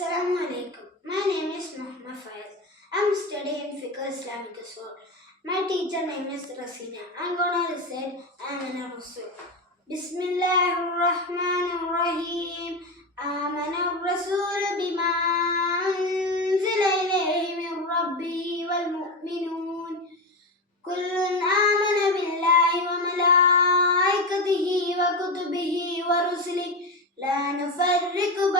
Assalamu alaikum. My name is Muhammad Fayaz. I'm studying Fiqh Islamic Usul. My teacher name is Rasina. I'm gonna recite Amana Rasul. Bismillah ar-Rahman ar-Rahim. آمن الرسول بما أنزل إليه من ربه والمؤمنون كل آمن بالله وملائكته وكتبه ورسله لا نفرق بين أحد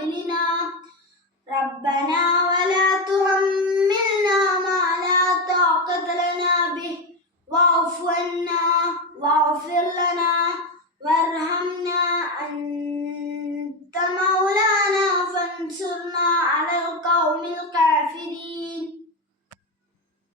قبلنا ربنا ولا تحملنا ما لا طاقة لنا به واعف عنا واغفر لنا وارحمنا أنت مولانا فانصرنا على القوم الكافرين